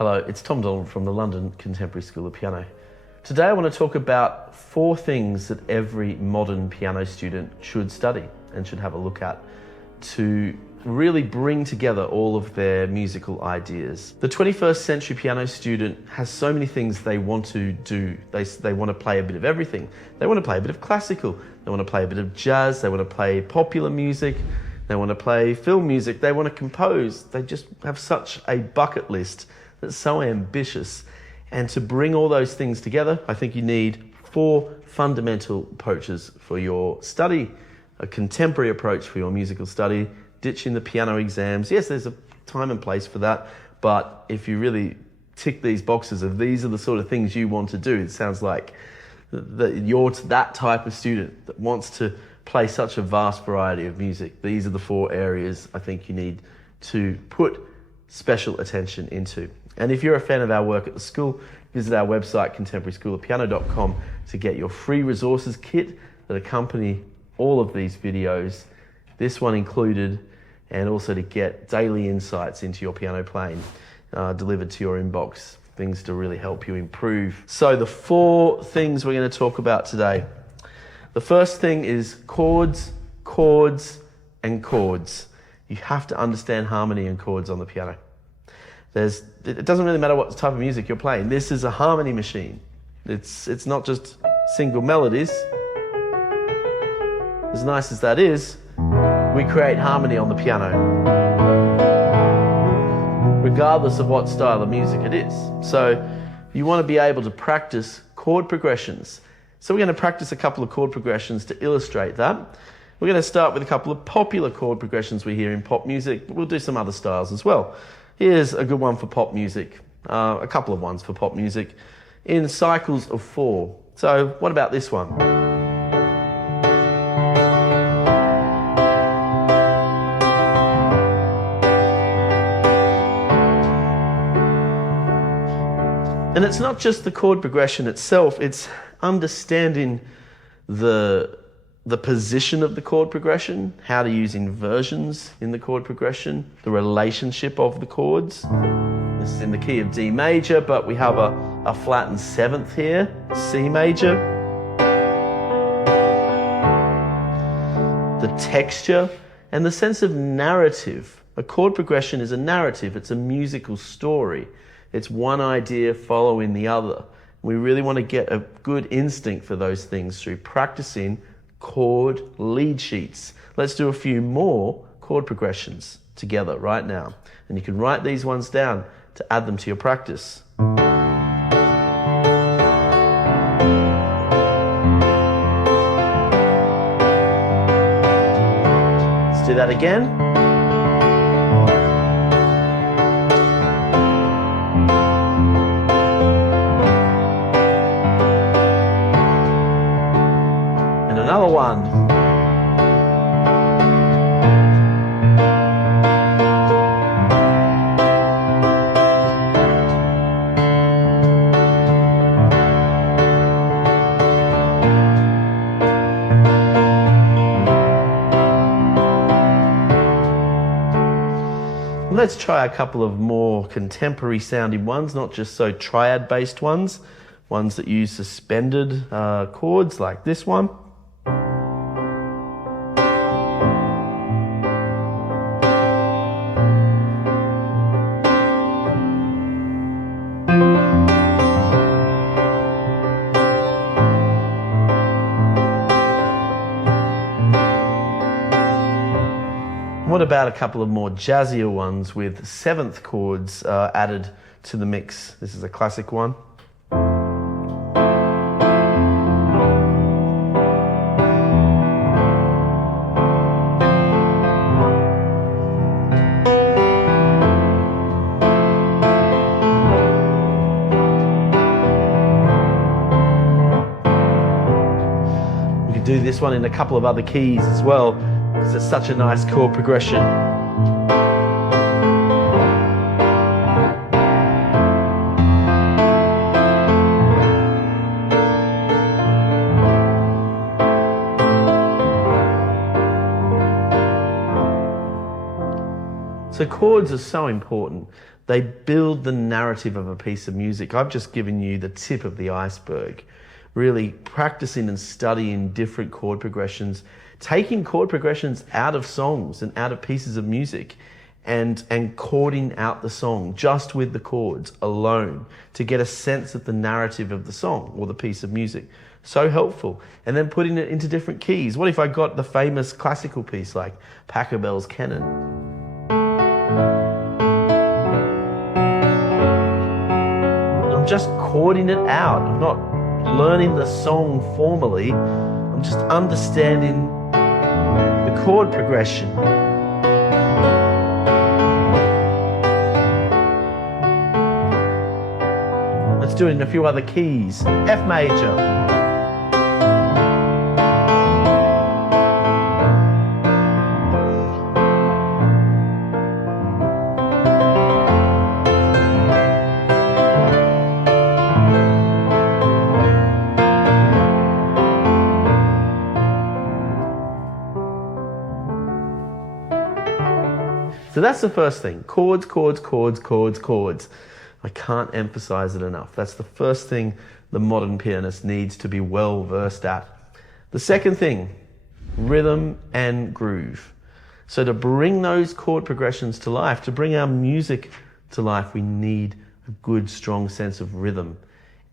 Hello, it's Tom Donald from the London Contemporary School of Piano. Today I want to talk about 4 things that every modern piano student should study and should have a look at to really bring together all of their musical ideas. The 21st century piano student has so many things they want to do. They want to play a bit of everything. They want to play a bit of classical, they want to play a bit of jazz, they want to play popular music, they want to play film music, they want to compose. They just have such a bucket list that's so ambitious. And to bring all those things together, I think you need 4 fundamental approaches for your study. A contemporary approach for your musical study, ditching the piano exams. Yes, there's a time and place for that, but if you really tick these boxes of these are the sort of things you want to do, it sounds like that you're that type of student that wants to play such a vast variety of music. These are the 4 areas I think you need to put special attention into. And if you're a fan of our work at the school, visit our website, contemporaryschoolofpiano.com, to get your free resources kit that accompany all of these videos, this one included, and also to get daily insights into your piano playing delivered to your inbox, things to really help you improve. So the 4 things we're going to talk about today. The first thing is chords, chords, and chords. You have to understand harmony and chords on the piano. It doesn't really matter what type of music you're playing. This is a harmony machine. It's not just single melodies. As nice as that is, we create harmony on the piano, regardless of what style of music it is. So you want to be able to practice chord progressions. So we're going to practice a couple of chord progressions to illustrate that. We're going to start with a couple of popular chord progressions we hear in pop music, but we'll do some other styles as well. Here's a good one for pop music, a couple of ones for pop music, in cycles of 4. So what about this one? And it's not just the chord progression itself, it's understanding the position of the chord progression, how to use inversions in the chord progression, the relationship of the chords. This is in the key of D major, but we have a flattened 7th here, C major. The texture and the sense of narrative. A chord progression is a narrative, it's a musical story. It's one idea following the other. We really want to get a good instinct for those things through practicing chord lead sheets. Let's do a few more chord progressions together right now. And you can write these ones down to add them to your practice. Let's do that again. Another one. Let's try a couple of more contemporary sounding ones, not just so triad based ones that use suspended chords like this one. What about a couple of more jazzier ones with 7th chords added to the mix? This is a classic one. We could do this one in a couple of other keys as well, because it's such a nice chord progression. So chords are so important. They build the narrative of a piece of music. I've just given you the tip of the iceberg. Really practicing and studying different chord progressions, taking chord progressions out of songs and out of pieces of music, and chording out the song just with the chords alone to get a sense of the narrative of the song or the piece of music. So helpful. And then putting it into different keys. What if I got the famous classical piece like Pachelbel's Canon? I'm just chording it out. I'm not learning the song formally. I'm just understanding the chord progression. Let's do it in a few other keys. F major. So that's the first thing. Chords, chords, chords, chords, chords. I can't emphasize it enough. That's the first thing the modern pianist needs to be well versed at. The second thing, rhythm and groove. So to bring those chord progressions to life, to bring our music to life, we need a good, strong sense of rhythm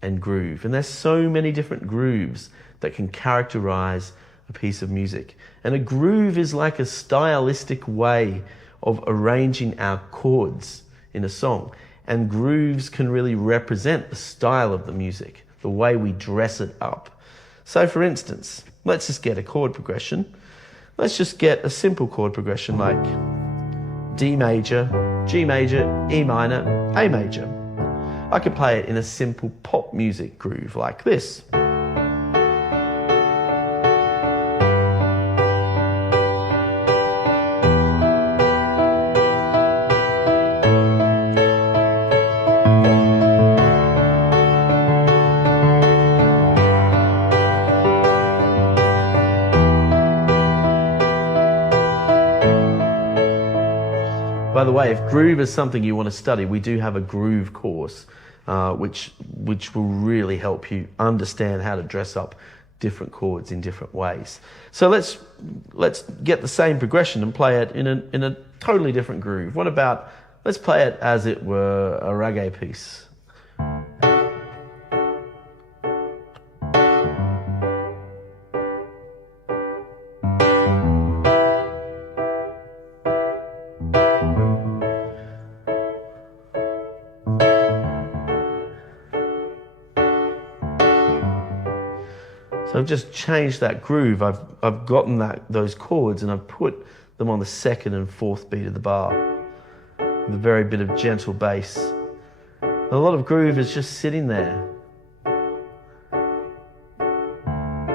and groove. And there's so many different grooves that can characterize a piece of music. And a groove is like a stylistic way of arranging our chords in a song. And grooves can really represent the style of the music, the way we dress it up. So for instance, let's just get a chord progression. Let's just get a simple chord progression like D major, G major, E minor, A major. I could play it in a simple pop music groove like this. By the way, if groove is something you want to study, we do have a groove course, which will really help you understand how to dress up different chords in different ways. So let's get the same progression and play it in a totally different groove. What about, let's play it as it were a reggae piece. So I've just changed that groove. I've gotten those chords and I've put them on the second and fourth beat of the bar with a very bit of gentle bass. And a lot of groove is just sitting there.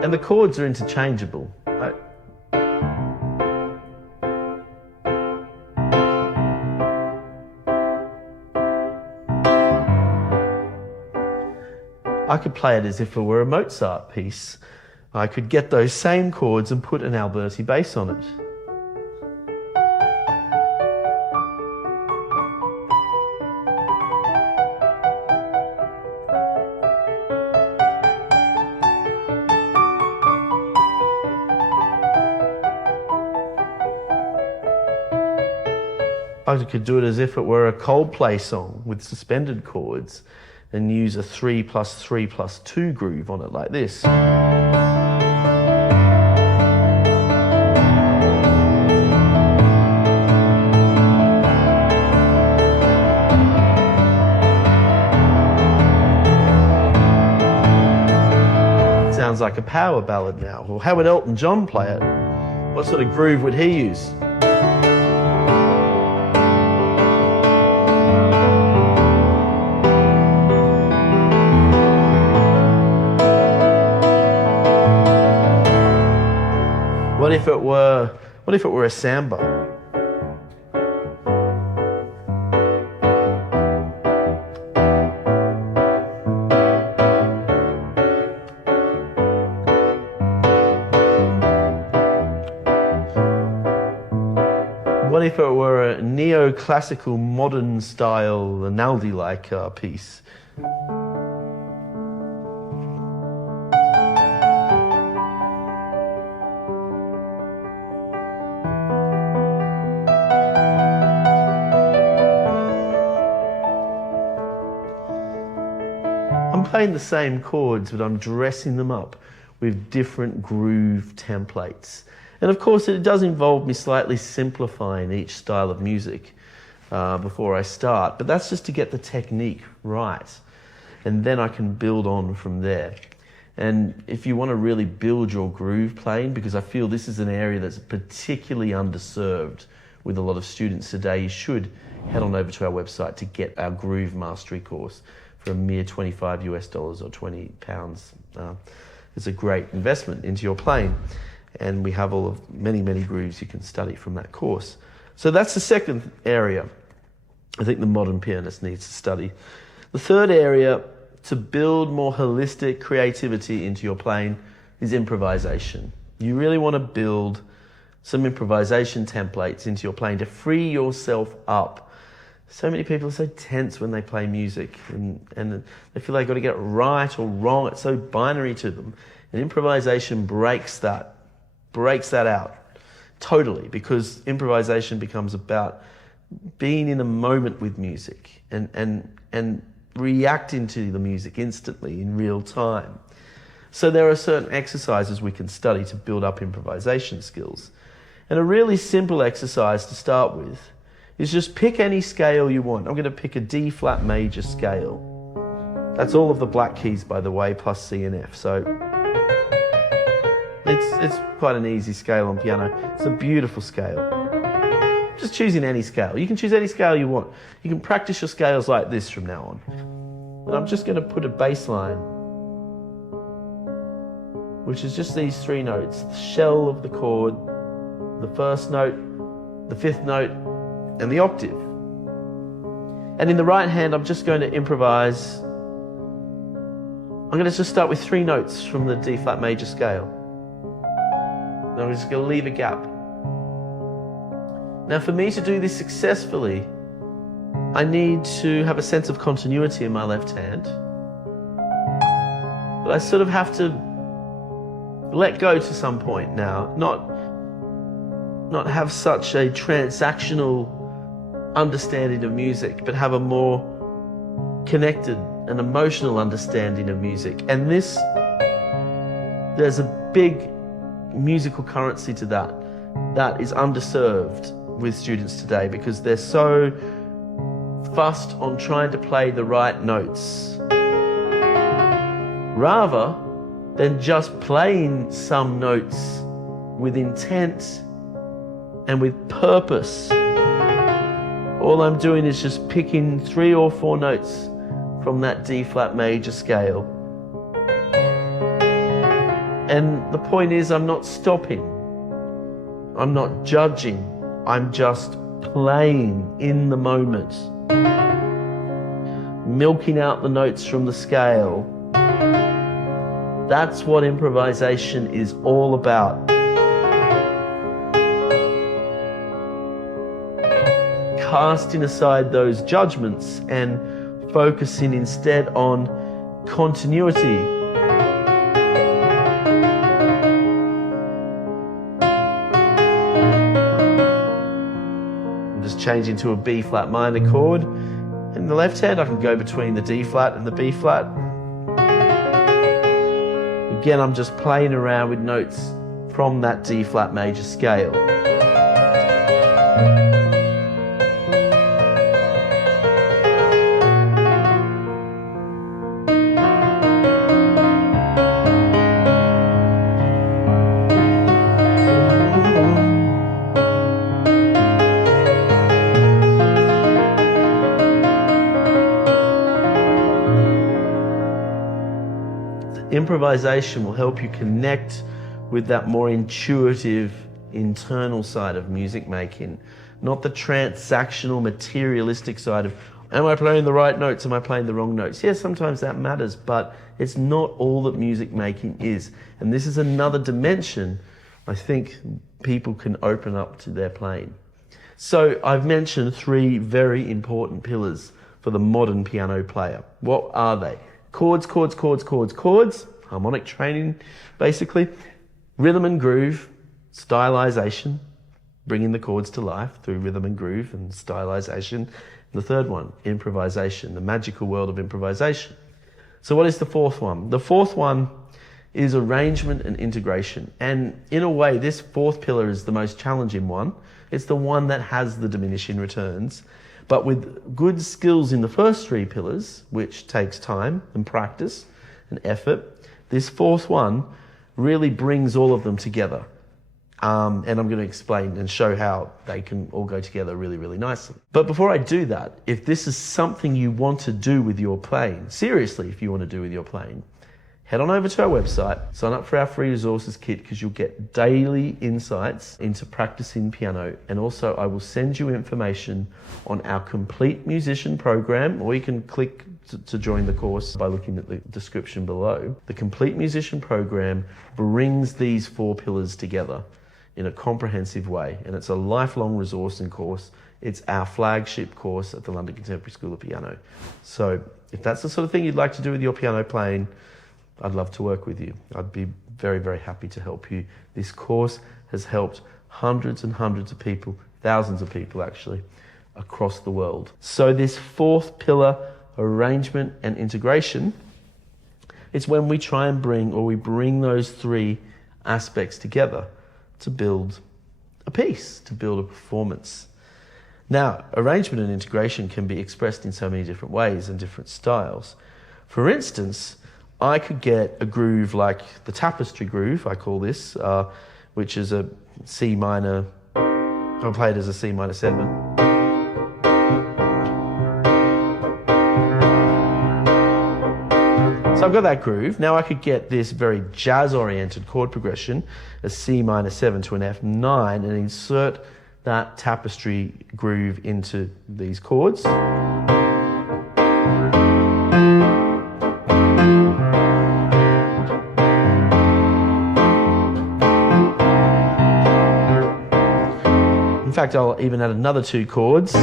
And the chords are interchangeable. I could play it as if it were a Mozart piece. I could get those same chords and put an Alberti bass on it. I could do it as if it were a Coldplay song with suspended chords and use a 3+3+2 groove on it like this. Sounds like a power ballad now. Well, how would Elton John play it? What sort of groove would he use? What if it were a samba? if it were a neoclassical modern style Rinaldi-like piece. I'm playing the same chords, but I'm dressing them up with different groove templates. And of course, it does involve me slightly simplifying each style of music before I start, but that's just to get the technique right. And then I can build on from there. And if you want to really build your groove playing, because I feel this is an area that's particularly underserved with a lot of students today, you should head on over to our website to get our Groove Mastery course for a mere $25 or £20. It's a great investment into your playing. And we have all of many grooves you can study from that course. So that's the second area I think the modern pianist needs to study. The third area to build more holistic creativity into your playing is improvisation. You really want to build some improvisation templates into your playing to free yourself up. So many people are so tense when they play music and they feel they've got to get it right or wrong. It's so binary to them. And improvisation breaks that out totally, because improvisation becomes about being in a moment with music and reacting to the music instantly in real time. So there are certain exercises we can study to build up improvisation skills. And a really simple exercise to start with is just pick any scale you want. I'm going to pick a D flat major scale. That's all of the black keys, by the way, plus C and F. So it's quite an easy scale on piano. It's a beautiful scale. Just choosing any scale. You can choose any scale you want. You can practice your scales like this from now on. And I'm just going to put a bass line, which is just these three notes. The shell of the chord, the first note, the fifth note, and the octave. And in the right hand, I'm just going to improvise. I'm going to just start with three notes from the D flat major scale. And I'm just going to leave a gap. Now, for me to do this successfully, I need to have a sense of continuity in my left hand. But I sort of have to let go to some point now, not have such a transactional understanding of music, but have a more connected and emotional understanding of music. And there's a big musical currency to that is underserved with students today, because they're so fussed on trying to play the right notes rather than just playing some notes with intent and with purpose. All I'm doing is just picking 3 or 4 notes from that D flat major scale. And the point is, I'm not stopping. I'm not judging. I'm just playing in the moment. Milking out the notes from the scale. That's what improvisation is all about. Casting aside those judgments and focusing instead on continuity. I'm just changing to a B flat minor chord. In the left hand, I can go between the D flat and the B flat. Again, I'm just playing around with notes from that D flat major scale. Improvisation will help you connect with that more intuitive, internal side of music making, not the transactional, materialistic side of, am I playing the right notes? Am I playing the wrong notes? Yes, sometimes that matters, but it's not all that music making is. And this is another dimension I think people can open up to their playing. So I've mentioned three very important pillars for the modern piano player. What are they? Chords, chords, chords, chords, chords, harmonic training, basically. Rhythm and groove, stylization, bringing the chords to life through rhythm and groove and stylization. And the third one, improvisation, the magical world of improvisation. So what is the fourth one? The fourth one is arrangement and integration. And in a way, this fourth pillar is the most challenging one. It's the one that has the diminishing returns. But with good skills in the first three pillars, which takes time and practice and effort, this fourth one really brings all of them together. And I'm going to explain and show how they can all go together really, really nicely. But before I do that, if this is something you want to do with your playing, seriously, if you want to do with your playing, head on over to our website, sign up for our free resources kit because you'll get daily insights into practicing piano. And also I will send you information on our complete musician program, or you can click to join the course by looking at the description below. The complete musician program brings these four pillars together in a comprehensive way, and it's a lifelong resource and course. It's our flagship course at the London Contemporary School of Piano. So if that's the sort of thing you'd like to do with your piano playing, I'd love to work with you. I'd be very, very happy to help you. This course has helped hundreds and hundreds of people, thousands of people actually, across the world. So this fourth pillar, arrangement and integration, it's when we try and bring those three aspects together to build a piece, to build a performance. Now, arrangement and integration can be expressed in so many different ways and different styles. For instance, I could get a groove like the tapestry groove, I call this, which is a C minor, I'll play it as a C minor 7. So I've got that groove. Now I could get this very jazz-oriented chord progression, a C minor 7 to an F9, and insert that tapestry groove into these chords. In fact, I'll even add another two chords.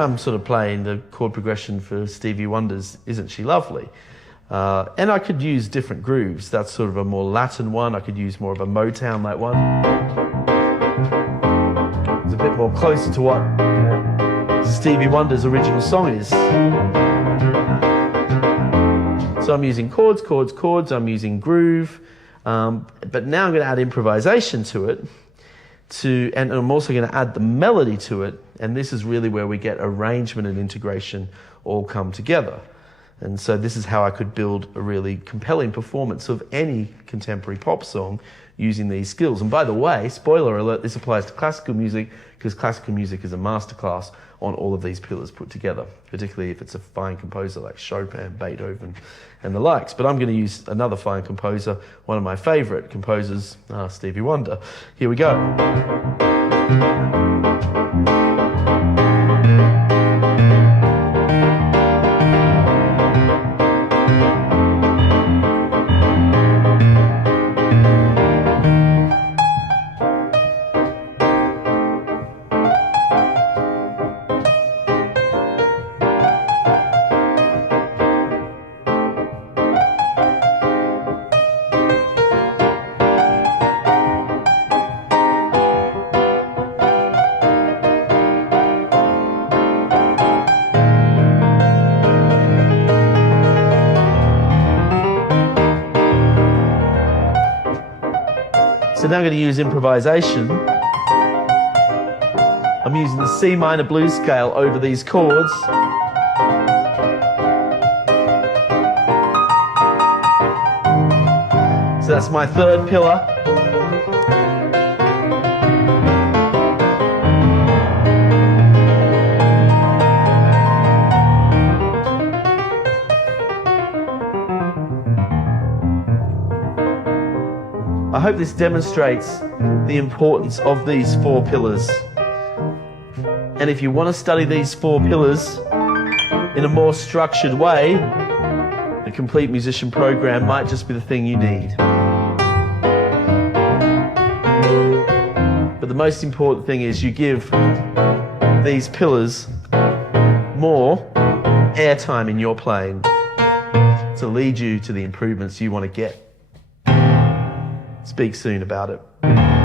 I'm sort of playing the chord progression for Stevie Wonder's Isn't She Lovely? And I could use different grooves. That's sort of a more Latin one. I could use more of a Motown-like one. It's a bit more closer to what Stevie Wonder's original song is. So I'm using chords, chords, chords. I'm using groove. But now I'm going to add improvisation to it. And I'm also going to add the melody to it, and this is really where we get arrangement and integration all come together. And so this is how I could build a really compelling performance of any contemporary pop song using these skills. And by the way, spoiler alert, this applies to classical music because classical music is a masterclass on all of these pillars put together, particularly if it's a fine composer like Chopin, Beethoven, and the likes. But I'm going to use another fine composer, one of my favorite composers, Stevie Wonder. Here we go. So now I'm going to use improvisation. I'm using the C minor blues scale over these chords. So that's my third pillar. I hope this demonstrates the importance of these four pillars. And if you want to study these four pillars, in a more structured way, a complete musician program might just be the thing you need. But the most important thing is you give these pillars more airtime in your playing to lead you to the improvements you want to get. Speak soon about it.